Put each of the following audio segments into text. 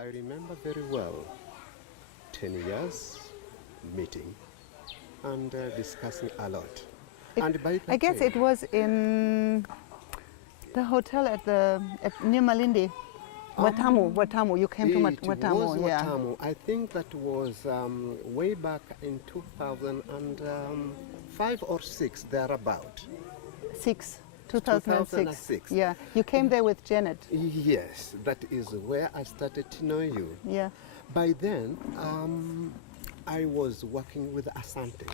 I remember very well 10 years meeting and discussing a lot. And by the I guess it was in the hotel near Malindi. Watamu. You came to Watamu. It was Watamu. I think that was way back in 2005 or 6, thereabout. 2006. Yeah, you came there with Janet. Yes, that is where I started to know you. Yeah. By then, I was working with Asante,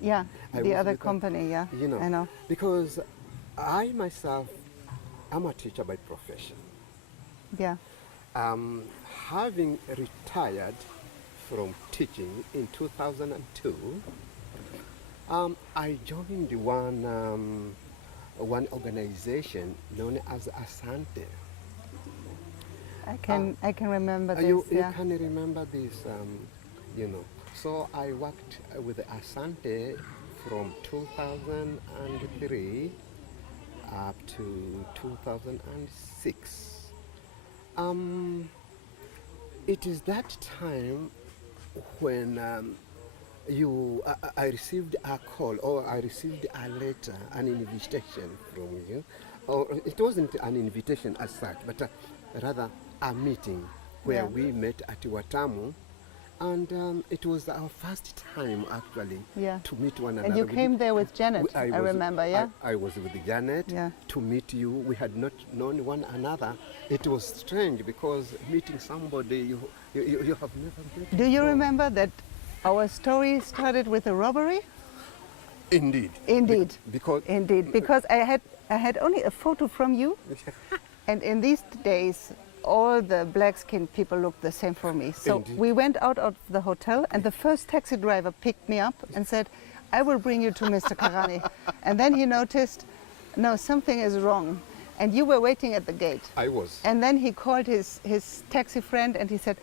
Yeah, the other company, yeah. I know. Because I myself, I'm a teacher by profession. Yeah. Having retired from teaching in 2002, I joined one organization known as Asante. I can remember this. You can remember this, So I worked with Asante from 2003 up to 2006. It is that time when I received a call, or I received a letter, an invitation from you. Or it wasn't an invitation as such, but rather a meeting where we met at Watamu. And it was our first time, actually, to meet one another. And you came there with Janet, I remember, yeah? I was with Janet to meet you. We had not known one another. It was strange because meeting somebody you have never met. Do you remember that our story started with a robbery? Indeed. Because I had only a photo from you, and in these days, all the black-skinned people looked the same for me. So we went out of the hotel, and the first taxi driver picked me up and said, I will bring you to Mr. Karani. And then he noticed, no, something is wrong. And you were waiting at the gate. I was. And then he called his taxi friend and he said,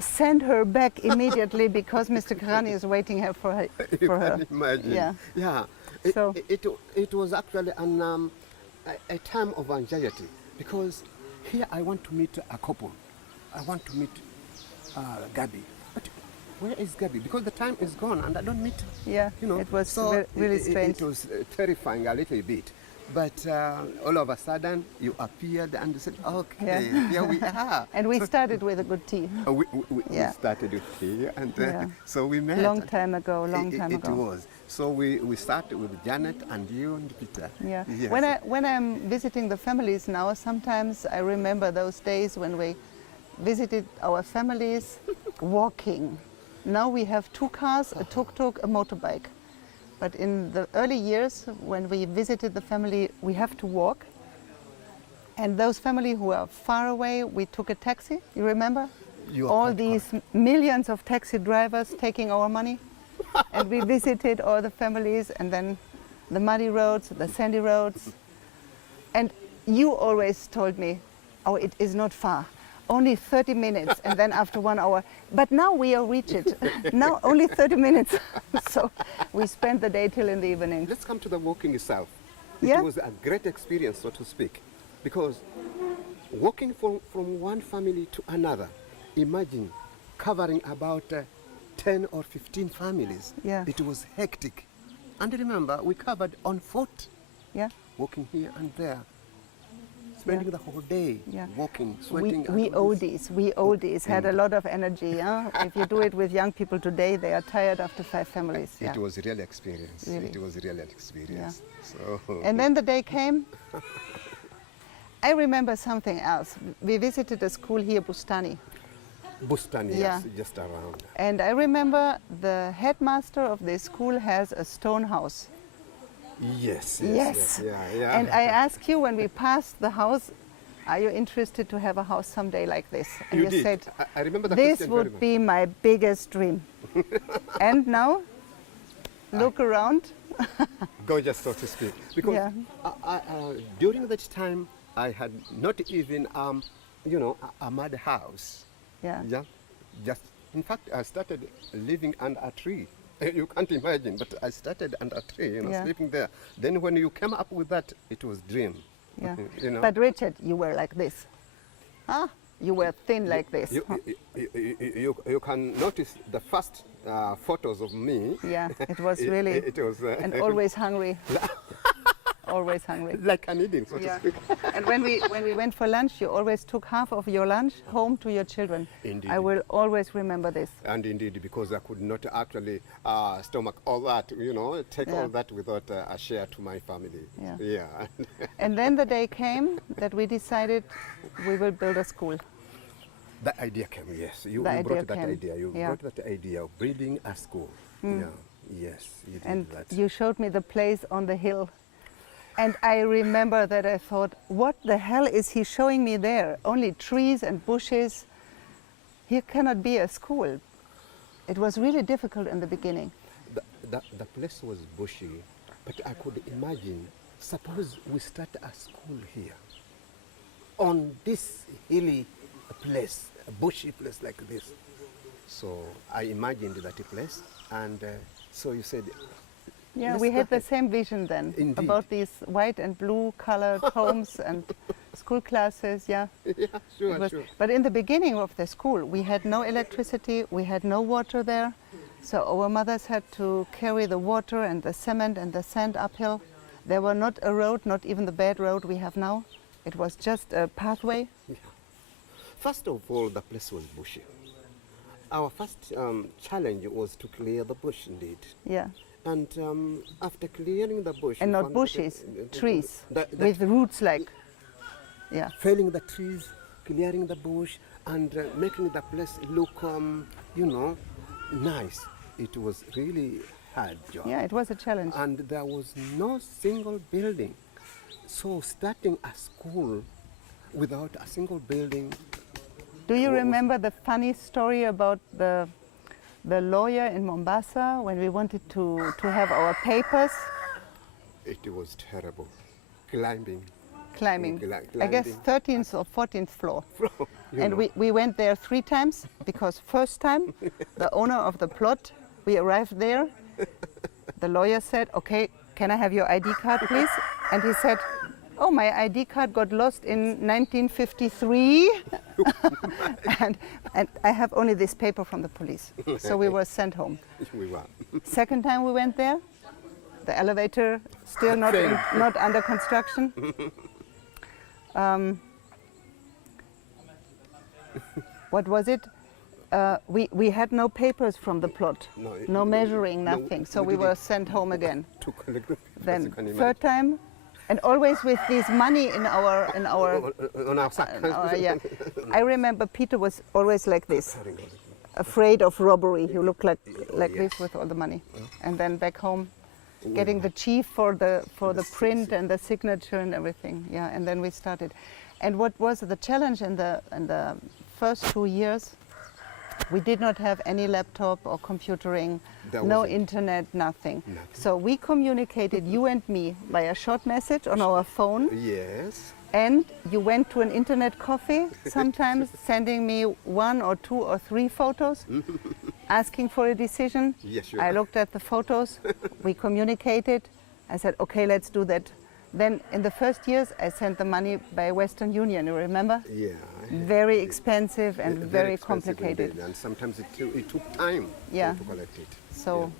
send her back immediately because Mr. Karani is waiting here for her. You can imagine. Yeah. It was actually a time of anxiety because here I want to meet a couple. I want to meet Gabi. But where is Gabi? Because the time is gone and I don't meet her. Yeah, it was really strange. It was terrifying a little bit. But all of a sudden, you appeared and said, okay, here we are. And we started with a good tea. We started with tea, and so we met. Long time ago. It was. So we started with Janet and you and Peter. Yeah. Yes. When I'm visiting the families now, sometimes I remember those days when we visited our families walking. Now we have 2 cars, a tuk-tuk, a motorbike. But in the early years, when we visited the family, we have to walk. And those families who are far away, we took a taxi. You remember? All these millions of taxi drivers taking our money. And we visited all the families, and then the muddy roads, the sandy roads. And you always told me, oh, it is not far. Only 30 minutes, and then after 1 hour. But now we are reached it. Now only 30 minutes. So we spent the day till in the evening. Let's come to the walking itself. Yeah? It was a great experience, so to speak, because walking from one family to another, imagine covering about 10 or 15 families. Yeah. It was hectic. And remember, we covered on foot, walking here and there. Spending the whole day walking, sweating. We oldies had a lot of energy. If you do it with young people today, they are tired after 5 families. It was a real experience. Really? It was a real experience. So. And then the day came. I remember something else. We visited a school here, Bustani. Bustani, yes, just around. And I remember the headmaster of this school has a stone house. Yes. And I asked you when we passed the house, are you interested to have a house someday like this? And you did. Said, I remember that this would be my biggest dream. And now, look around. Gorgeous, so to speak. Because during that time, I had not even, a mud house. Just, in fact, I started living under a tree. You can't imagine, but I started under a tree, sleeping there. Then when you came up with that, it was dream. But Richard, you were like this. you were thin like this. You can notice the first photos of me. Yeah, it was really, it was, and always hungry. Always hungry. Like an eating, so to speak. And when we went for lunch, you always took half of your lunch home to your children. Indeed. I will always remember this. And indeed, because I could not actually stomach all that, take all that without a share to my family. Yeah. And then the day came that we decided we will build a school. The idea came, yes. You brought that idea. You brought that idea of building a school. Yeah. Yes, you did and that. You showed me the place on the hill. And I remember that I thought, what the hell is he showing me there? Only trees and bushes. Here cannot be a school. It was really difficult in the beginning. The place was bushy, but I could imagine, suppose we start a school here, on this hilly place, a bushy place like this. So I imagined that place, and so you said, yeah, we had the same vision then. Indeed. About these white and blue colored homes and school classes, yeah. Yeah, sure. But in the beginning of the school, we had no electricity, we had no water there. So our mothers had to carry the water and the cement and the sand uphill. There were not a road, not even the bad road we have now. It was just a pathway. Yeah. First of all, the place was bushy. Our first challenge was to clear the bush, indeed. Yeah. And after clearing the bush... And not bushes, trees, with roots like... Yeah. Felling the trees, clearing the bush, and making the place look, nice. It was really hard job. Yeah, it was a challenge. And there was no single building. So starting a school without a single building... Do you remember the funny story about the lawyer in Mombasa when we wanted to have our papers? It was terrible. Climbing. I guess 13th or 14th floor. And we went there 3 times because first time the owner of the plot, we arrived there. The lawyer said, okay, can I have your ID card, please? And he said, oh, my ID card got lost in 1953. and I have only this paper from the police. So we were sent home. We were. Second time we went there, the elevator still not under construction. What was it? We had no papers from the plot, no measuring, nothing. So we were sent home again. To collect the Then third time, and always with this money in our on our sack. Yeah. I remember Peter was always like this, afraid of robbery. He looked like this with all the money. And then back home, getting the chief for the print and the signature and everything. Yeah. And then we started. And what was the challenge in the first 2 years? We did not have any laptop or computering, no internet, nothing. So we communicated, you and me, by a short message on our phone. Yes. And you went to an internet coffee, sometimes sending me 1 or 2 or 3 photos, asking for a decision. Yes, sure. I looked at the photos, we communicated. I said, okay, let's do that. Then in the first years, I sent the money by Western Union, you remember? Yeah. Very expensive and very complicated. Indeed. And sometimes it took time to collect it. So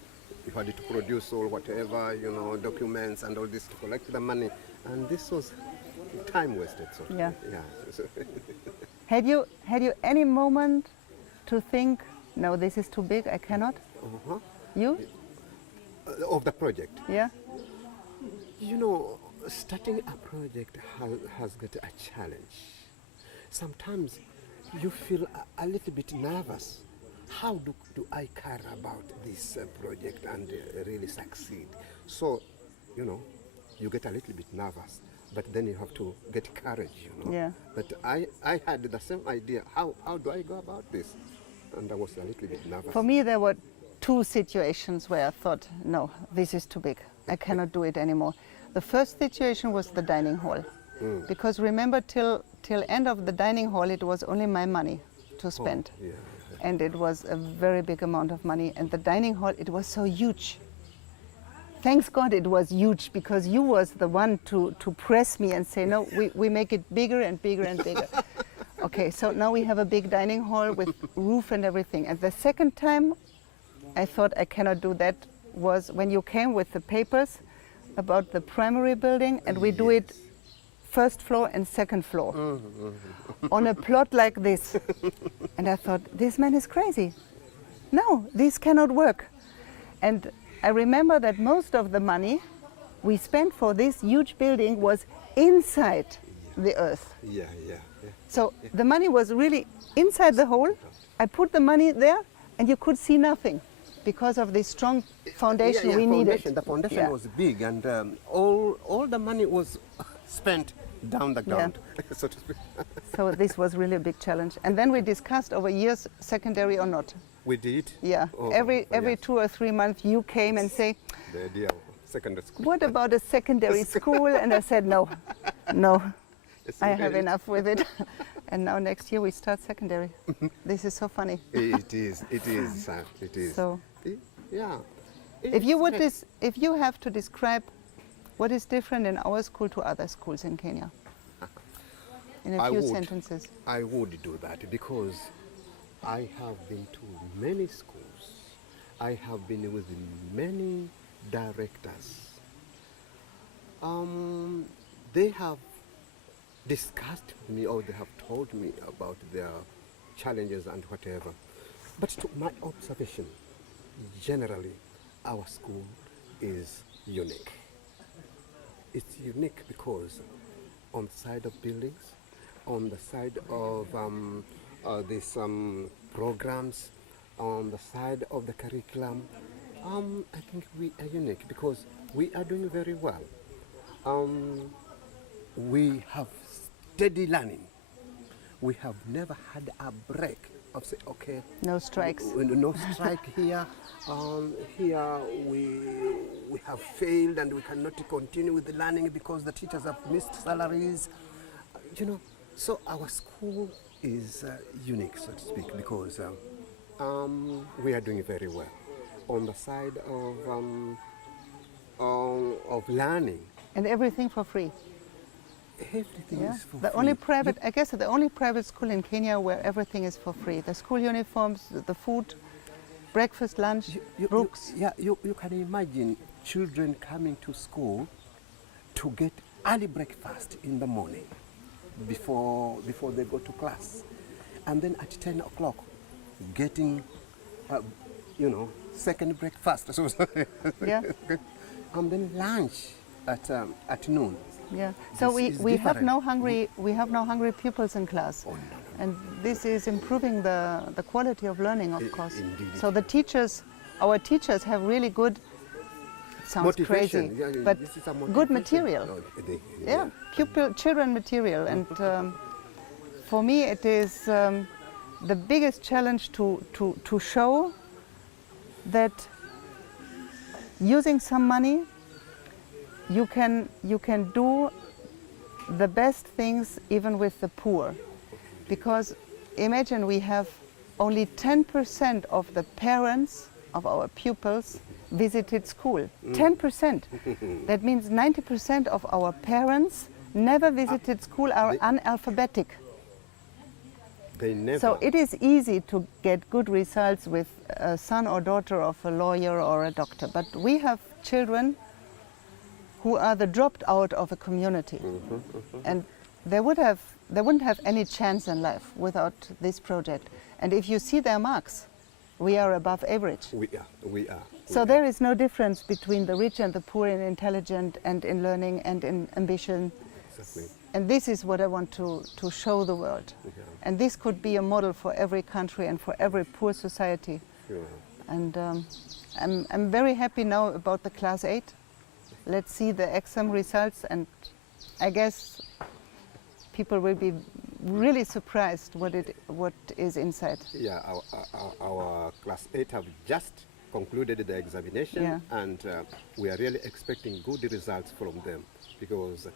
you had to produce all whatever, documents and all this to collect the money. And this was time wasted. So yeah. Yeah. Had you any moment to think, no, this is too big, I cannot? You? Of the project? Yeah. Starting a project has got a challenge. Sometimes you feel a little bit nervous. How do I care about this project and really succeed? So, you get a little bit nervous, but then you have to get courage, Yeah. But I had the same idea. How do I go about this? And I was a little bit nervous. For me, there were 2 situations where I thought, no, this is too big. I cannot do it anymore. The first situation was the dining hall. Because remember, till end of the dining hall, it was only my money to spend. Yeah. And it was a very big amount of money. And the dining hall, it was so huge. Thanks God it was huge, because you was the one to press me and say, no, we make it bigger and bigger and bigger. Okay, so now we have a big dining hall with roof and everything. And the second time I thought I cannot do that was when you came with the papers about the primary building, and we do it first floor and second floor on a plot like this. And I thought, this man is crazy. No, this cannot work. And I remember that most of the money we spent for this huge building was inside the earth. So the money was really inside the hole. I put the money there and you could see nothing because of this strong foundation we needed. The foundation was big, and all the money was spent down the ground, so to speak. So this was really a big challenge. And then we discussed over years, secondary or not. We did? Yeah. Oh, every 2 or 3 months you came and say, the idea of secondary school. What about a secondary school? And I said, no, I have enough with it. And now next year we start secondary. This is so funny. It is. So, yeah. if you have to describe what is different in our school to other schools in Kenya, in a few sentences. I would do that because I have been to many schools. I have been with many directors. They have discussed with me, or they have told me about their challenges and whatever. But to my observation, generally, our school is unique. It's unique because on the side of buildings, on the side of these programs, on the side of the curriculum, I think we are unique because we are doing very well. We have steady learning. We have never had a break of say, okay, no strikes. No strike here. Here we have failed and we cannot continue with the learning because the teachers have missed salaries. So our school is unique, so to speak, because we are doing very well on the side of learning. And everything for free. Everything is for free. I guess the only private school in Kenya where everything is for free. The school uniforms, the food, breakfast, lunch, books. You can imagine children coming to school to get early breakfast in the morning before they go to class. And then at 10 o'clock getting, second breakfast. And then lunch at noon. Yeah. So we have no hungry pupils in class. Oh, no. And this is improving the quality of learning, of course. Indeed. So our teachers have really good, sounds motivation. Crazy, but good material. Children material. And for me it is the biggest challenge to show that using some money you can do the best things even with the poor. Because imagine we have only 10% of the parents of our pupils visited school. 10%. That means 90% of our parents never visited school, are analphabetic. They never. So it is easy to get good results with a son or daughter of a lawyer or a doctor. But we have children who are the dropped out of a community. And they wouldn't have any chance in life without this project. And if you see their marks, we are above average. We are. So there is no difference between the rich and the poor in intelligence and in learning and in ambition. Exactly. And this is what I want to show the world. And this could be a model for every country and for every poor society. And I'm very happy now about the class 8. Let's see the exam results, and I guess people will be really surprised what is inside. Yeah, our class 8 have just concluded the examination, and we are really expecting good results from them because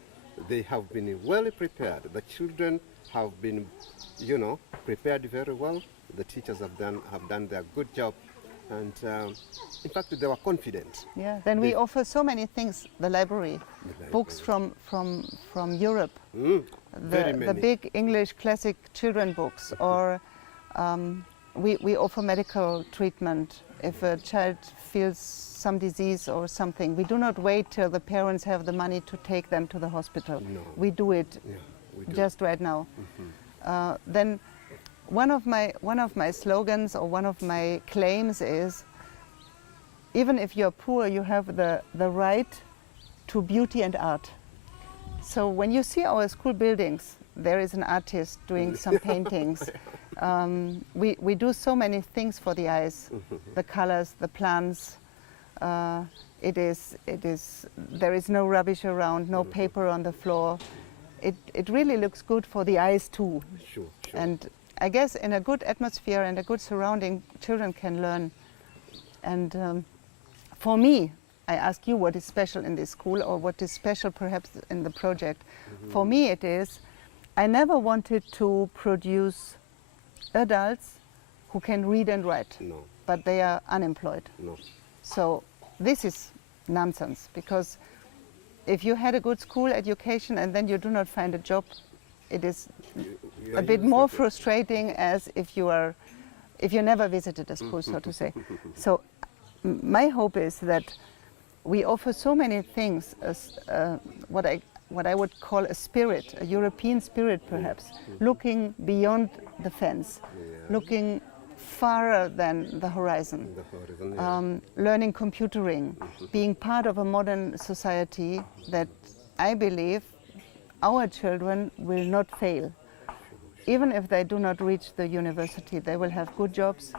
they have been well prepared. The children have been, prepared very well. The teachers have done their good job And in fact, they were confident. Yeah. Then we offer so many things. The library, books from Europe, the big English classic children books, or we offer medical treatment if a child feels some disease or something. We do not wait till the parents have the money to take them to the hospital. No. We do it just right now. Then one of my slogans or one of my claims is, even if you're poor, you have the right to beauty and art. So when you see our school buildings, there is an artist doing some paintings. We do so many things for the eyes, the colors, the plants. There is no rubbish around, no paper on the floor. It really looks good for the eyes too. Sure. And I guess in a good atmosphere and a good surrounding, children can learn. And for me, I ask you what is special in this school, or what is special perhaps in the project. For me it is, I never wanted to produce adults who can read and write, but they are unemployed. So this is nonsense, because if you had a good school education and then you do not find a job, it is a bit more frustrating as if you never visited a school, so to say. So my hope is that we offer so many things, as what I would call a spirit, a European spirit perhaps, looking beyond the fence, looking farther than the horizon, learning computering, being part of a modern society that I believe our children will not fail. Even if they do not reach the university, they will have good jobs.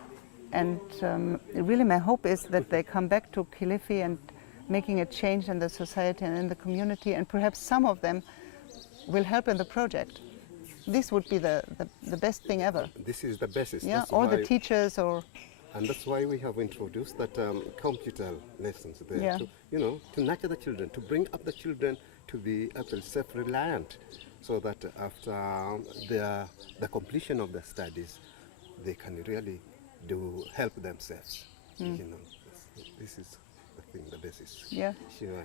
And really my hope is that they come back to Kilifi and making a change in the society and in the community, and perhaps some of them will help in the project. This would be the best thing ever. This is the basis. Yeah, or the teachers, or... And that's why we have introduced that computer lessons there, to nurture the children, to bring up the children to be self-reliant, so that after the completion of the studies, they can really help themselves. This is the basis. Yeah. Sure.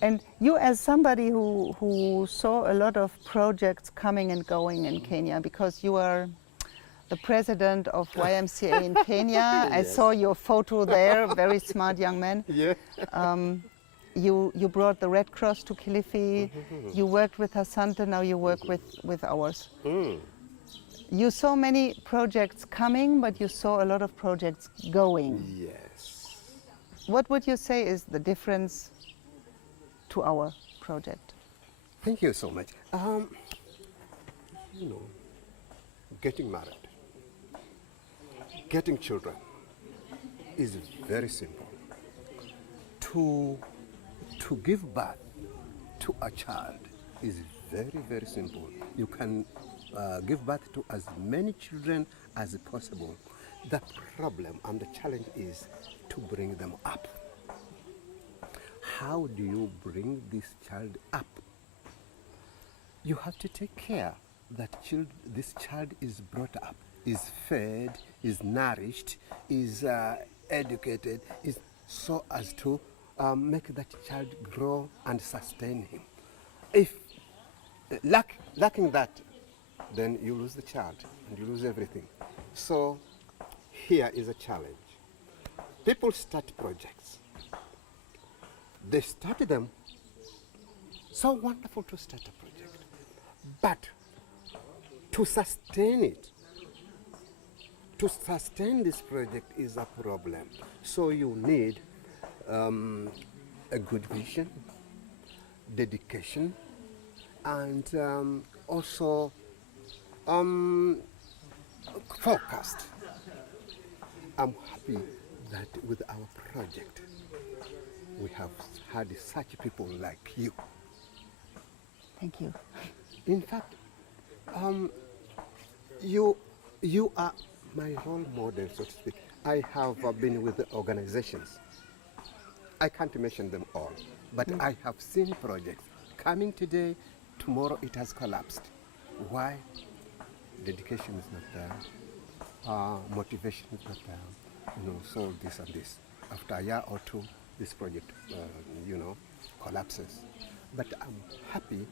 And you, as somebody who saw a lot of projects coming and going in Kenya, because you are the president of YMCA in Kenya. I saw your photo there, very smart young man. Yeah. You brought the Red Cross to Kilifi. You worked with Asante, now you work with ours. You saw many projects coming, but you saw a lot of projects going. Yes. What would you say is the difference to our project? Thank you so much. Getting married, getting children is very simple. To give birth to a child is very, very simple. You can give birth to as many children as possible. The problem and the challenge is to bring them up. How do you bring this child up? You have to take care that this child is brought up, is fed, is nourished, is educated, is so as to make that child grow and sustain him. If lacking that, then you lose the child and you lose everything. So here is a challenge. People start projects. They start them. So wonderful to start a project. But to sustain it, to sustain this project is a problem. So you need a good vision, dedication, and also forecast. I'm happy that with our project, we have had such people like you. Thank you. In fact, you are my role model, so to speak. I have been with the organizations. I can't mention them all, but I have seen projects coming today, tomorrow it has collapsed. Why? Dedication is not there, motivation is not there, solve this and this. After a year or two, this project, collapses. But I'm happy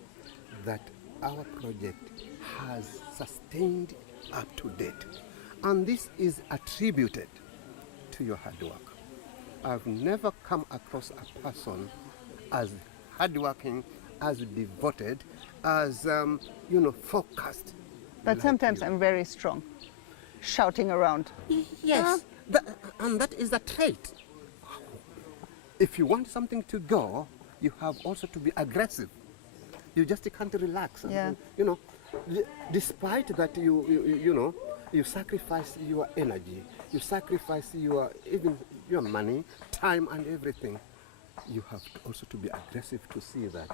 that our project has sustained up to date. And this is attributed to your hard work. I've never come across a person as hardworking, as devoted, as, focused. But sometimes I'm very strong, shouting around. Yes, and that is a trait. If you want something to go, you have also to be aggressive. You just can't relax. Yeah. Despite that, you sacrifice your energy, you sacrifice even your money, time, and everything. You have also to be aggressive to see that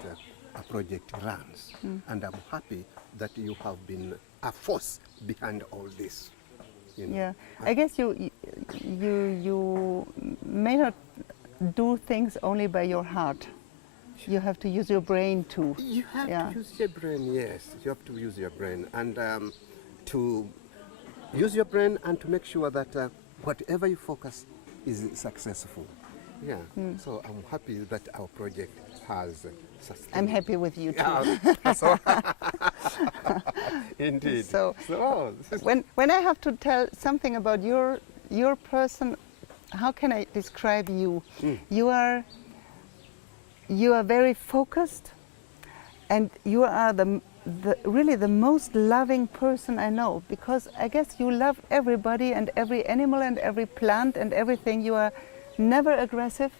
a project runs. And I'm happy that you have been a force behind all this. Yeah, I guess you may not do things only by your heart. You have to use your brain too. You have to use your brain, yes. You have to use your brain and to use your brain and to make sure that whatever you focus is successful. Yeah. So I'm happy that our project has sustained. I'm happy with you too. Yeah. Indeed. So when I have to tell something about your person, how can I describe you? You are very focused, and you are really the most loving person I know, because I guess you love everybody and every animal and every plant and everything. You are never aggressive,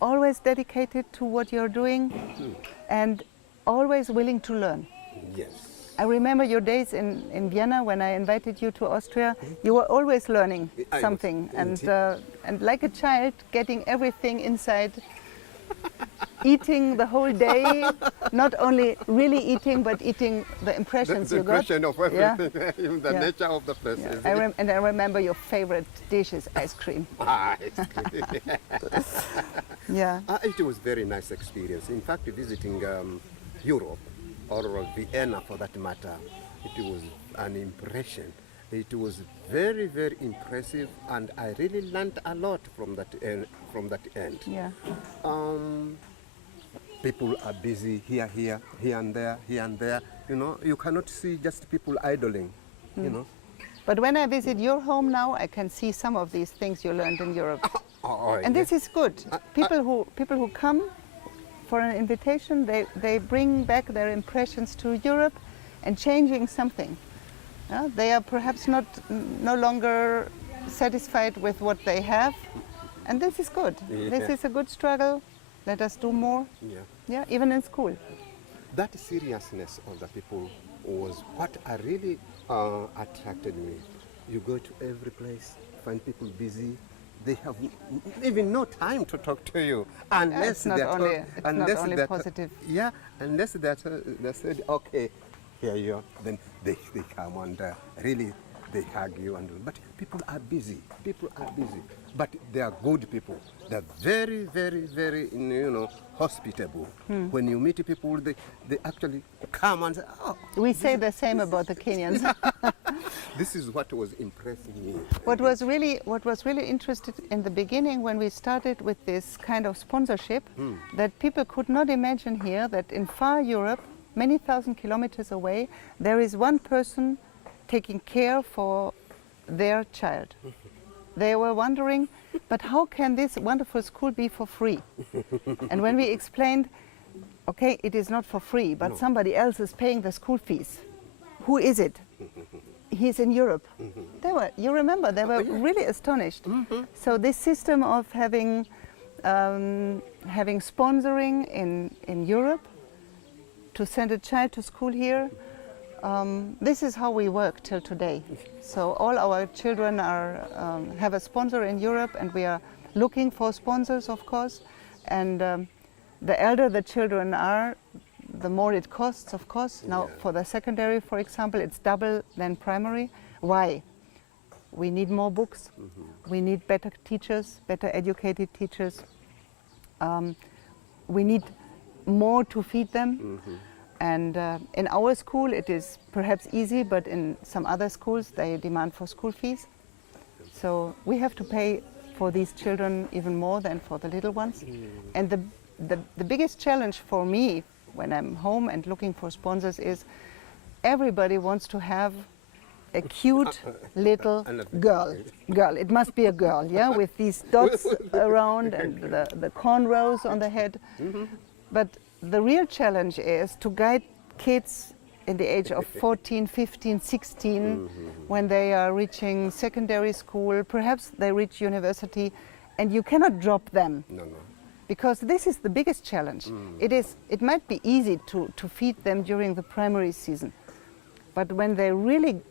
always dedicated to what you're doing, and always willing to learn. Yes. I remember your days in Vienna when I invited you to Austria. You were always learning something, and like a child, getting everything inside. Eating the whole day, not only really eating, but eating the impressions you got. The impression of everything, the nature of the place. Yeah. And I remember your favorite dish is ice cream. Ice cream. Yeah. It was a very nice experience. In fact, visiting Europe, or Vienna for that matter, it was an impression. It was very, very impressive, and I really learned a lot from that end. Yeah. People are busy here and there. You cannot see just people idling, But when I visit your home now, I can see some of these things you learned in Europe. And this is good. People who come for an invitation, they bring back their impressions to Europe and changing something. They are perhaps no longer satisfied with what they have, and this is good. Yeah. This is a good struggle. Let us do more. Yeah, even in school. That seriousness of the people was what really attracted me. You go to every place, find people busy. They have even no time to talk to you unless it's not only positive. Yeah, unless they said, okay, here you are. Then they come and really they hug you. But people are busy. But they are good people. They're very, very, very, hospitable. When you meet people, they actually come and say, oh. We say the same about the Kenyans. This is what was impressing me. What was really interesting in the beginning when we started with this kind of sponsorship, that people could not imagine here that in far Europe, many thousand kilometers away, there is one person taking care for their child. They were wondering, but how can this wonderful school be for free? And when we explained, okay, it is not for free, but somebody else is paying the school fees. Who is it? He's in Europe. You remember, they were really astonished. So this system of having sponsoring in Europe to send a child to school here, this is how we work till today. So all our children have a sponsor in Europe, and we are looking for sponsors, of course. And the elder the children are, the more it costs, of course. Now, for the secondary, for example, it's double than primary. Why? We need more books. We need better teachers, better educated teachers. We need more to feed them. And in our school it is perhaps easy, but in some other schools they demand for school fees. So we have to pay for these children even more than for the little ones. And the biggest challenge for me when I'm home and looking for sponsors is everybody wants to have a cute little girl. It must be a girl, yeah, with these dots around and the cornrows on the head. But the real challenge is to guide kids in the age of 14, 15, 16, when they are reaching secondary school, perhaps they reach university, and you cannot drop them. No. Because this is the biggest challenge. It might be easy to feed them during the primary season, but when they really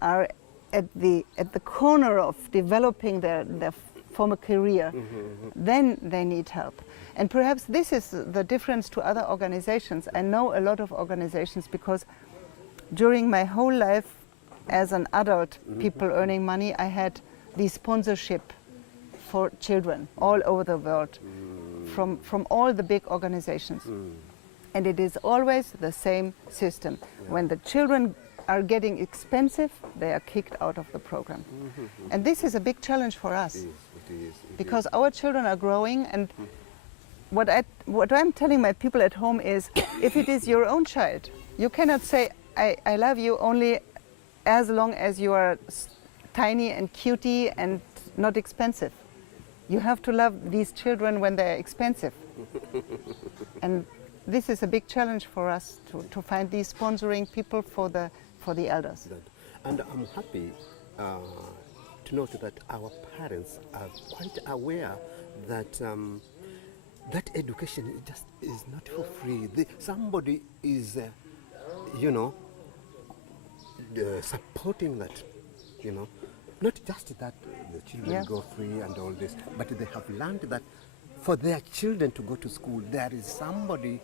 are at the corner of developing their former career, then they need help. And perhaps this is the difference to other organizations. I know a lot of organizations because during my whole life as an adult, people earning money, I had the sponsorship for children all over the world, from all the big organizations. And it is always the same system. When the children are getting expensive, they are kicked out of the program. And this is a big challenge for us. It is. Because our children are growing, and what I'm telling my people at home is, if it is your own child, you cannot say, I love you only as long as you are tiny and cutie and not expensive. You have to love these children when they're expensive. And this is a big challenge for us to find these sponsoring people for the elders. And I'm happy to note that our parents are quite aware that that education just is not for free. Somebody is, supporting that, Not just that the children go free and all this, but they have learned that for their children to go to school, there is somebody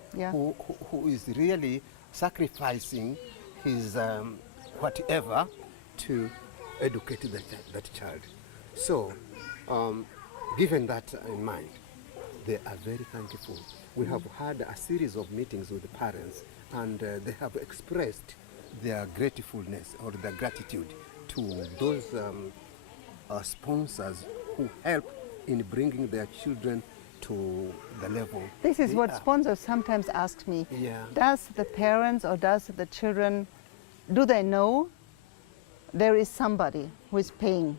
who is really sacrificing his whatever to educate that child. So, given that in mind, they are very thankful. We have had a series of meetings with the parents, and they have expressed their gratefulness or their gratitude to those sponsors who help in bringing their children to the level. This is what sponsors sometimes ask me. Yeah. Does the parents or does the children, do they know there is somebody who is paying?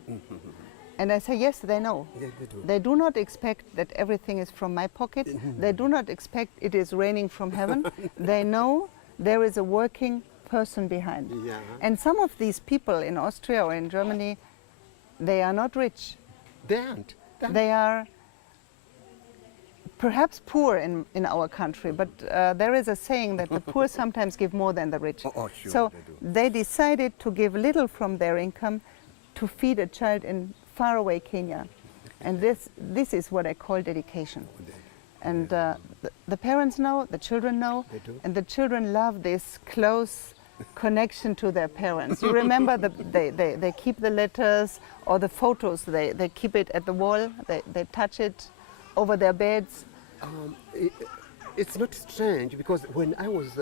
And I say, yes, they know. Yeah, they do. They do not expect that everything is from my pocket. They do not expect it is raining from heaven. They know there is a working person behind. Yeah. And some of these people in Austria or in Germany, they are not rich. They aren't. They are perhaps poor in our country, but there is a saying that the poor sometimes give more than the rich. Sure, so they decided to give little from their income to feed a child in faraway Kenya. And this is what I call dedication. And the parents know, the children know, and the children love this close connection to their parents. You remember they keep the letters or the photos, they keep it at the wall, they touch it over their beds. It's not strange, because when I was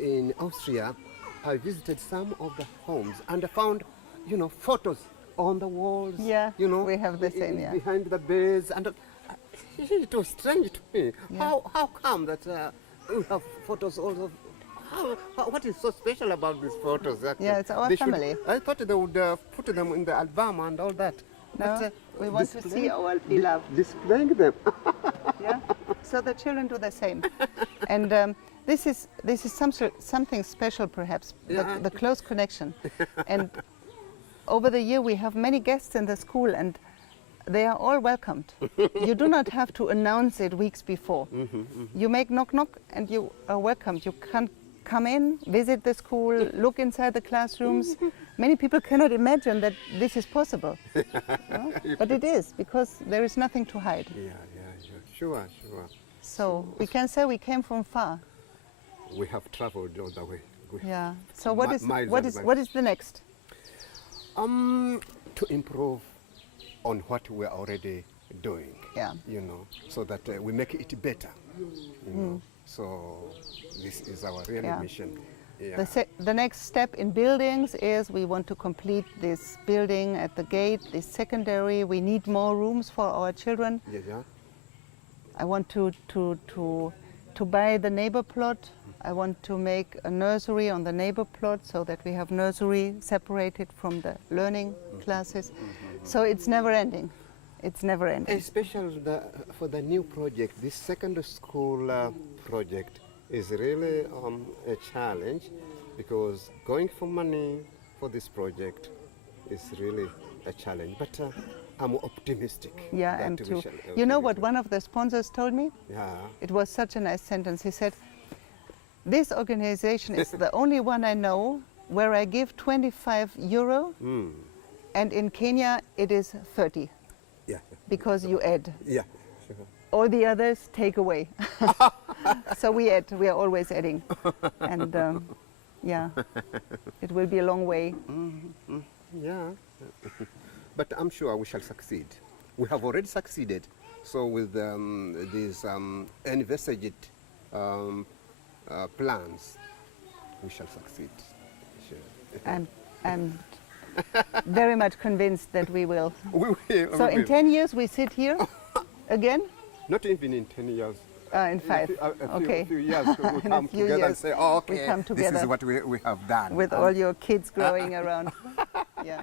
in Austria, I visited some of the homes and I found, photos on the walls. Yeah, we have the same, behind the beds, and it was strange to me. Yeah. How come that we have photos also? What is so special about these photos? Actually? Yeah, it's our family. I thought they would put them in the album and all that. No, but, we want to see our beloved. Displaying them. Yeah, so the children do the same. And this is something special, perhaps, the close connection. And over the year we have many guests in the school, and they are all welcomed. You do not have to announce it weeks before. You make knock knock and you are welcomed. You can come in, visit the school, look inside the classrooms. Many people cannot imagine that this is possible. No? But it is, because there is nothing to hide. Yeah, sure. So we can say we came from far. We have traveled all the way. Yeah. So what is the next? To improve on what we're already doing. Yeah. So that we make it better. So this is our real mission. Yeah. The next step in buildings is we want to complete this building at the gate, this secondary. We need more rooms for our children. Yeah, yeah. I want to buy the neighbor plot. I want to make a nursery on the neighbor plot so that we have nursery separated from the learning classes. So it's never ending. It's never ending. Especially for the new project, this secondary school project is really a challenge, because going for money for this project is really a challenge. But I'm optimistic. Yeah, I am too. You know what one of the sponsors told me? Yeah. It was such a nice sentence. He said, "This organization is the only one I know where I give 25 euro, and in Kenya it is 30, Yeah. because you add. Yeah. Sure. All the others take away." So we add. We are always adding, and yeah, it will be a long way. Yeah. But I'm sure we shall succeed. We have already succeeded. So with these envisaged plans, we shall succeed. Sure. I'm very much convinced that we will. We will. So we in will. 10 years we sit here again? Not even in 10 years. In 5. Okay. A few years we In a come few together and years say, oh, we okay, come this together is what we have done. with all your kids growing around. Yeah.